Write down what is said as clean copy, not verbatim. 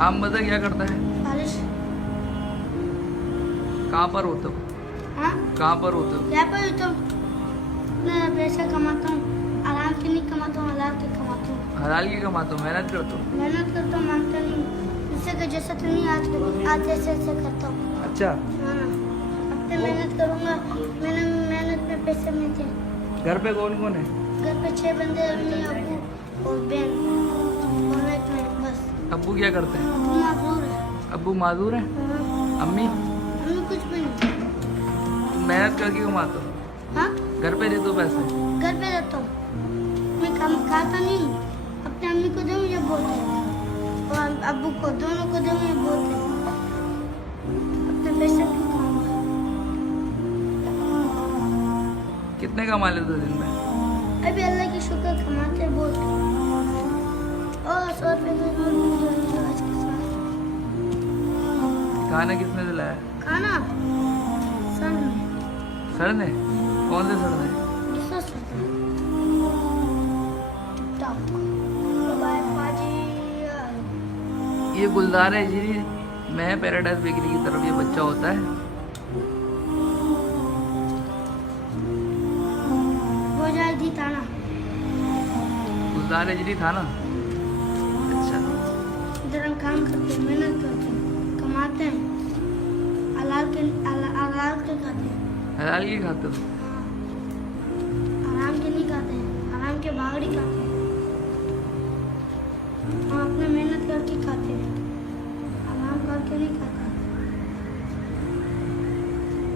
काम बता क्या करता है? बारिश। कहाँ पर हो तुम? हाँ, कहाँ पर हो तुम? यहाँ पर तो मैं पैसा कमाता हूँ, आराम के नहीं कमाता हूँ, हलाल के कमाता हूँ। हलाल की कमाता हूँ, मेहनत करता हूँ। मेहनत करता हूँ, मांगता नहीं, इससे के जैसा तो नहीं, आज ऐसे ऐसे करता हूँ। अच्छा, हाँ ना, अब तो मेहनत करूँगा, मैंने मेहनत में पैसे मिलते हैं। घर पे कौन कौन है? घर पे 6 बंदे, अम्मी, अबू और बहन और मैं बस। अब्बू क्या करते हैं? अबू मजदूर है। अब्बू माजूर है। हाँ, अम्मी? अम्मी कुछ भी नहीं। तुम मेहनत करके कमाते हो, हाँ, घर पे दे दो पैसे। घर पे रहता हूँ, मैं काम खाता नहीं हूँ। अपने अम्मी को दूँ या बोलते हैं, और अब्बू को, दोनों को दूँ या बोलते हैं। अपने पैसे क्यों खाऊंगा? कितने कमा लेते हो दिन में? अभी अल्लाह की शुक्र कमाते हैं बहुत। और 100 रुपये में नोट मिल गया आज के साथ। खाना किसने दिलाया? खाना सर में, सर ने? कौन से सर ने? दूसरा सर में। टॉप। बाय पाजी। ये गुलजार है जी, मैं पैराडाइज बेकरी की तरफ ये बच्चा होता है। वो जाए दी ताना। गुलजार है जी था ना? अच्छा, इधर हम काम करते हैं, मेहनत करते हैं, कमाते हैं, हलाल के खाते हैं। हलाल की खाते हो? हाँ, आराम के नहीं खाते हैं, आराम के बागड़ी खाते हैं। हम अपने मेहनत करके खाते हैं, आराम करके नहीं खाते।